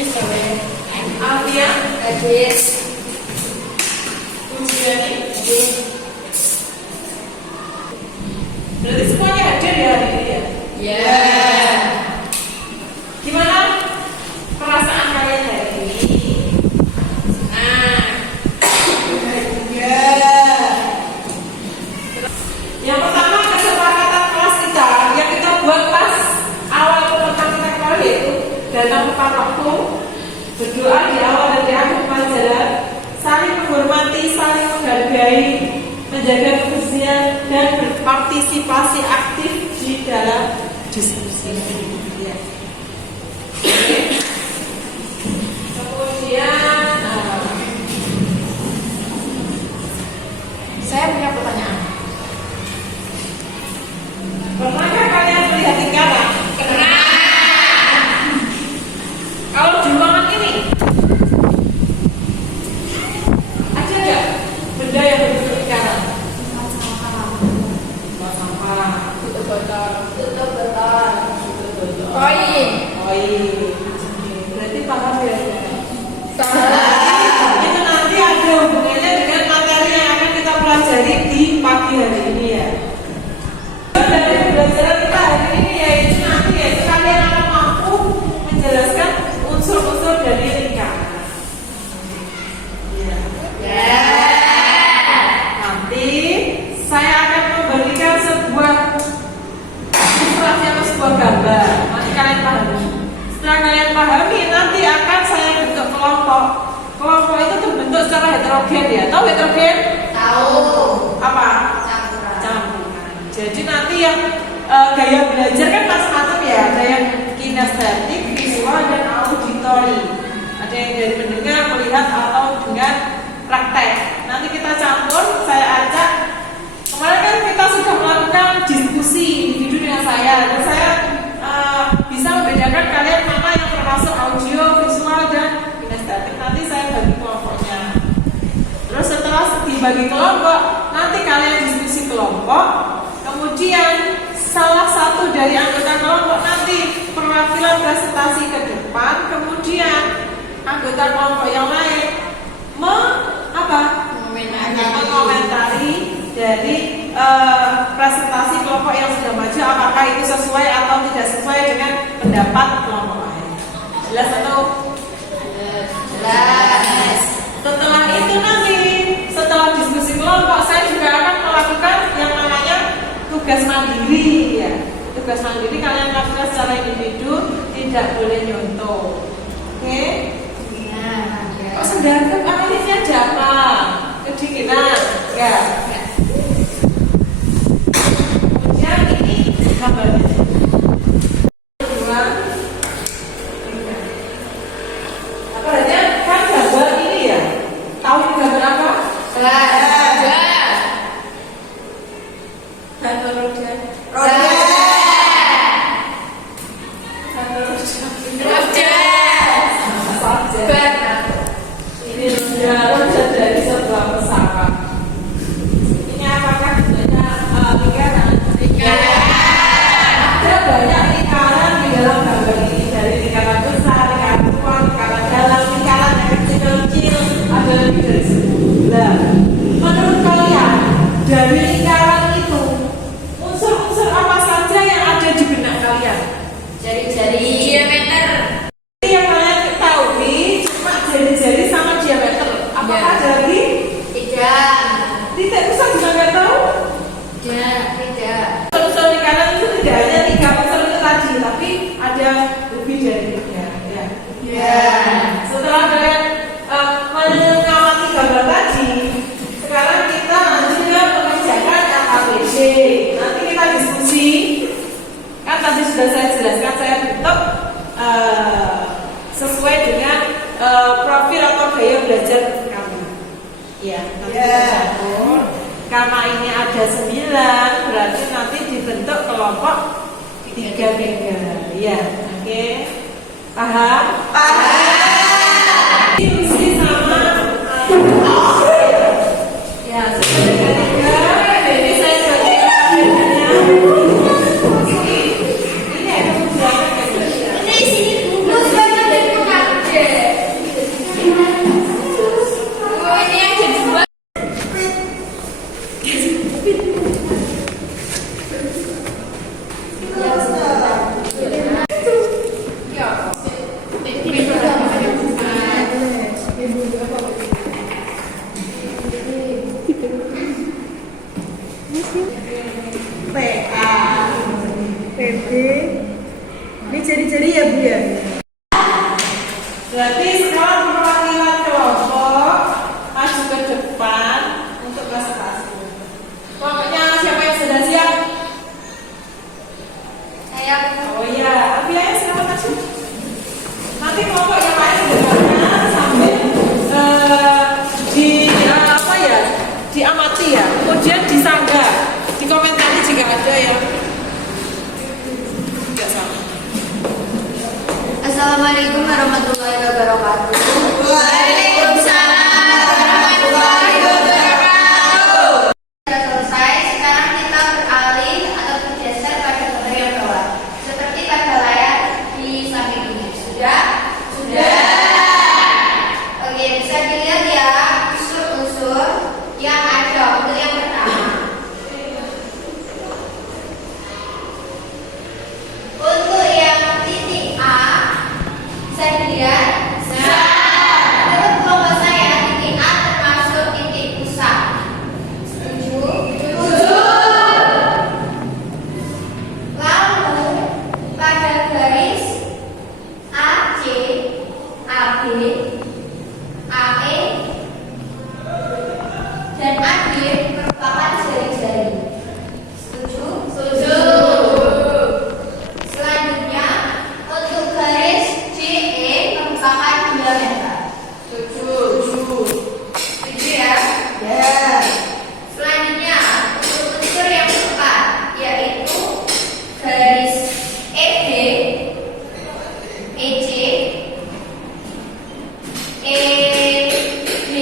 Alfian, Hadis. Ujiani, berarti semuanya hadir ya hari ini ya? Ya. Gimana perasaan kalian hari ini? Yang pertama kesepakatan kelas yang kita buat pas awal pertemuan kita kemarin yaitu dalam waktu berdoa di awal dan di akhir pelajaran, saling menghormati, saling menghargai, menjaga kebersihan dan berpartisipasi aktif di dalam diskusi. Ya. Kemudian saya punya pertanyaan. Pernahkah kalian melihat lingkaran? Pernah. Kalau di ruangan ini ada nggak benda yang berbentuk lingkaran? Sampah, tutup botol, Koin. Berarti paham ya? Salah. Itu nanti ada hubungannya dengan materi yang akan kita pelajari di pagi hari ini ya. Dari pembelajaran kita hari ini yaitu nanti yaitu kalian akan mampu menjelaskan unsur-unsur dari lingkaran. Ya. Nanti saya akan memberikan sebuah ilustrasi atau sebuah gambar. Nanti kalian pahami. Setelah kalian pahami, nanti akan saya bentuk kelompok. Kelompok itu terbentuk secara heterogen ya. Tahu heterogen? Tahu. Apa? Campuran. Campuran. Jadi nanti yang gaya belajar kan macam-macam ya. Ada yang kinestetik, visual, dan auditori. Ada yang dari mendengar, melihat, atau dengan praktek. Nanti kita campur, saya ajak. Kemarin kan kita sudah melakukan diskusi individu dengan saya. Dan saya bisa membedakan kalian mana yang termasuk audio, visual, dan kinestetik. Nanti saya bagi kelompoknya. Terus setelah dibagi kelompok, nanti kalian diskusi kelompok. Kemudian salah satu dari anggota kelompok nanti perwakilan presentasi ke depan. Kemudian anggota kelompok yang lain mengomentari dari presentasi kelompok yang sudah maju, apakah itu sesuai atau tidak sesuai dengan pendapat kelompok lain. Jelas atau? Jelas. Setelah itu nanti, setelah diskusi kelompok, saya juga akan melakukan yang namanya tugas mandiri ya. Tugas mandiri kalian lakukan secara individu, tidak boleh nyontoh. Oke? Ya. Kok sedangkan aktifnya ada apa? Kedinginan? Enggak. Kemudian ini gambarnya. Sesuai dengan profil atau gaya belajar kami. Ya, nanti kita campur. Karena ini ada 9, berarti nanti dibentuk kelompok 3. Ya, oke. Paham? Paham. Isi sama. Ya, sudah dengan 3. Jadi saya bagi ini ada beberapa. Ini sini dulu. Terus banyak dari pengajar. jari-jari ya Bu ya. Berarti sekarang perwakilan kelompok maju ke depan untuk presentasi. Pokoknya siapa yang sudah siap? Saya. Oh iya, bilangnya siapa maju? Nanti kelompok yang lain sebenarnya sambil diamati ya, kemudian disanggah, dikomentari jika ada yang tidak sama. Assalamualaikum warahmatullahi wabarakatuh. Waalaikumsalam warahmatullahi wabarakatuh. Sudah selesai, sekarang kita beralih atau bergeser pada gambar yang bawah. Seperti pada layar di samping ini. Sudah? Sudah. Oke, bisa dilihat ya unsur-unsur yang ada untuk yang pertama. Untuk yang titik A, bisa dilihat? Menurut kelompok saya, titik A termasuk titik pusat. Setuju? Setuju. Lalu pada garis AC, AB, AE dan AD merupakan jari-jari. Setuju? Setuju. Selanjutnya, untuk garis CE merupakan diameter. Setuju. Setuju ya? Ya. Selanjutnya, untuk unsur yang keempat, yaitu garis EB, EC, ED,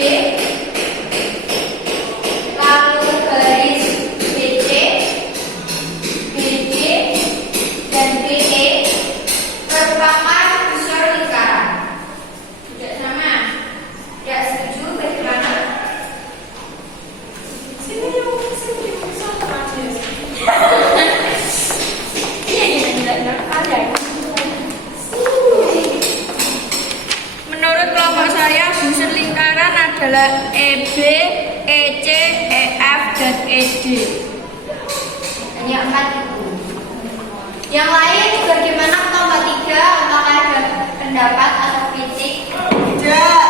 lalu garis BC, BD, dan BE merupakan unsur lingkaran. Tidak sama? Tidak setuju? Bagaimana? Sini sama aja. Iya, tidak ada. Menurut kelompok saya, unsur lingkaran adalah EB, EC, EF, dan ED. Hanya 4 itu. Yang lain bagaimana kelompok 3? Apakah ada pendapat atau kritik? Tidak.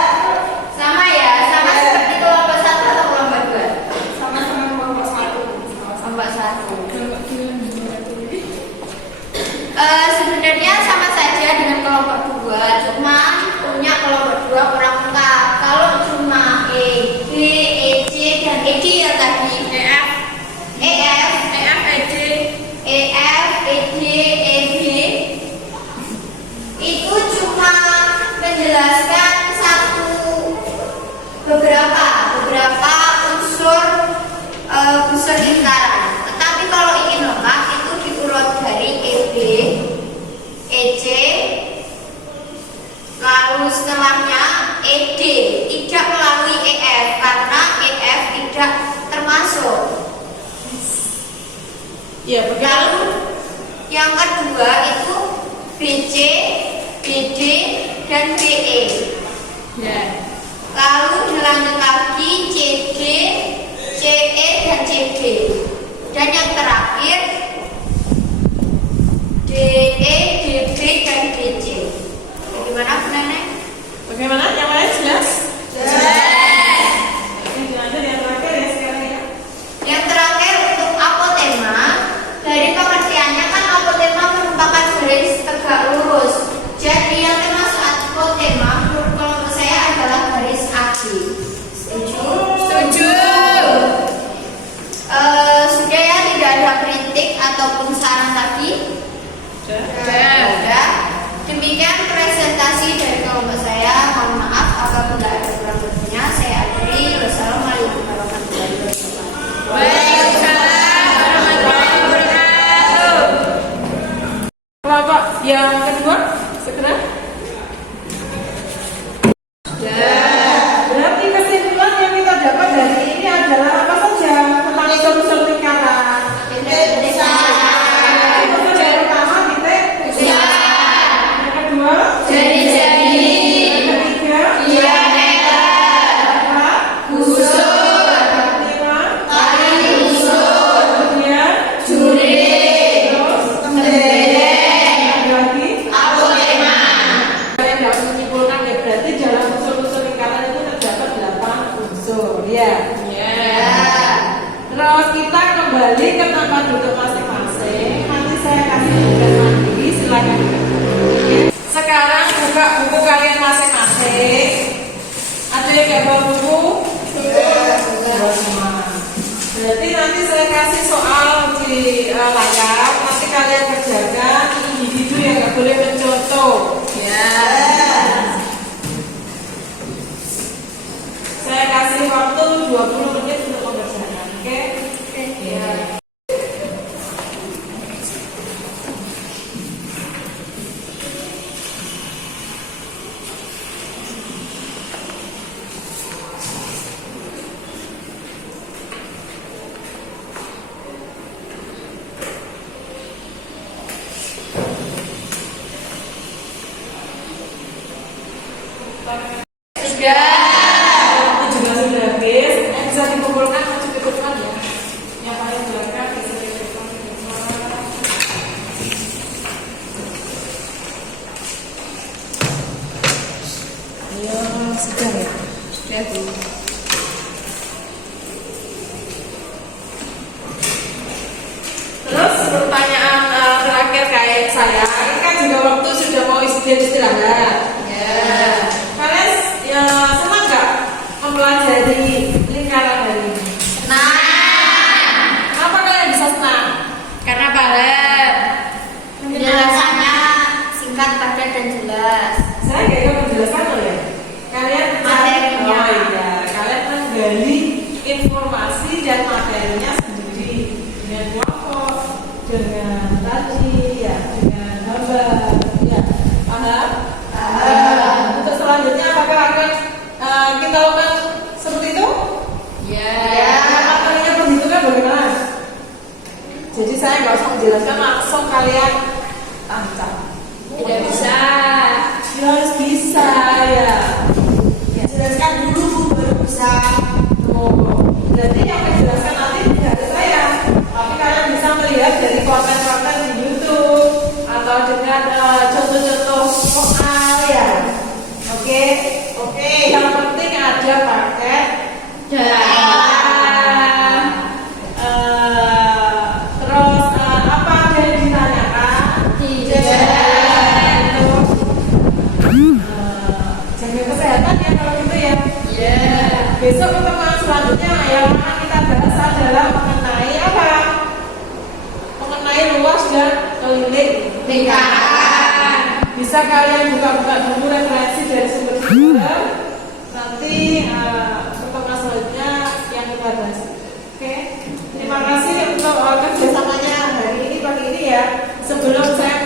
Sama ya? Sama seperti kelompok 1 atau kelompok 2? Sama-sama kelompok 1. Kelompok 1. Sebenarnya sama saja dengan kelompok 2, cuma punya kelompok 2 kurang lengkap. Kalau cuma EB, EC, dan ED ya tadi, EF, ED, EB, itu cuma menjelaskan beberapa unsur lingkaran. Tetapi kalau ingin lengkap itu diurut dari EB, EC, lalu setelahnya ED, tidak melalui EF karena EF tidak termasuk. Ya, Lalu yang kedua itu BC, BD, dan BE. ya. Lalu dilanjut lagi CD, CE, dan CD. Dan yang terakhir DE, DB, dan DC. Bagaimana Bu Nenek? Bagaimana? Yang lain jelas? Jelas. Ini ada yang terakhir ya sekarang ya. Yang terakhir untuk apotema. Dari pengertiannya kan apotema merupakan garis tegak lurus. Jadi yang termasuk apotema menurut kelompok saya adalah garis AC. Setuju? Setuju. Sudah ya, tidak ada kritik ataupun saran tadi? Sudah. Demikian presentasi dari kelompok saya. Mohon maaf apabila ada kurang lebihnya. Saya akhiri. Wassalamualaikum warahmatullahi wabarakatuh. Waalaikumsalam warahmatullahi wabarakatuh. Kelompok yang kedua, segera. Berarti kesimpulan yang kita dapat dari ini adalah apa saja tentang unsur-unsur lingkaran. Yang pertama titik pusat. Yang kedua Jari-jari. Yang ketiga Diameter. Busur. Yang kelima Tali busur. kemudian Juri. terus Tembeling. lagi ya bawa buku? Sudah semua. Berarti nanti saya kasih soal di layar, nanti kalian kerjakan individu yang nggak boleh mencontoh. Ya. Saya kasih waktu 20 menit untuk mengerjakan, oke? Ya. Sudah. Juga sudah habis, bisa dikumpulkan atau dikumpulkan ya. Yang paling belakang bisa dikumpulkan. Ayo, sudah ya. Sudah, Bu. Terus pertanyaan terakhir kayak saya, ini kan juga waktu sudah mau istirahat. Ya. Kalian ya, senang nggak mempelajari lingkaran hari ini? Senang. Kenapa kalian bisa senang? Karena paham. Penjelasannya singkat, padat, dan jelas. Saya nggak ikut menjelaskan loh ya. Kalian Materinya. Oh iya, kalian menggali informasi dan materinya sendiri dengan kelompok, dengan tadi ya, dengan gambar, ya. Paham? Untuk selanjutnya apakah akan kita lakukan seperti itu? Ya. Materinya perhitungan bagaimana? Jadi saya nggak usah menjelaskan, langsung kalian tancap. Tidak bisa. Ya, harus bisa ya. Jelaskan dulu Bu, baru bisa. Oh, berarti yang menjelaskan nanti tidak ada saya, tapi kalian bisa melihat dari konten-konten di YouTube atau dengan contoh-contoh soal ya. Oke, oke. Yang penting ada paket Dan terus apa ada yang ditanyakan? tidak. Jaga kesehatan ya kalau gitu ya. Ya. Besok pertemuan selanjutnya yang akan kita bahas adalah mengenai apa? Mengenai ruas dan toilet Lingkaran. Bisa kalian buka-buka dulu referensi dari sumber-sumber. Nanti pertemuan selanjutnya yang kita bahas. Oke. Terima kasih untuk kerjasamanya hari ini pagi ini ya. Sebelum saya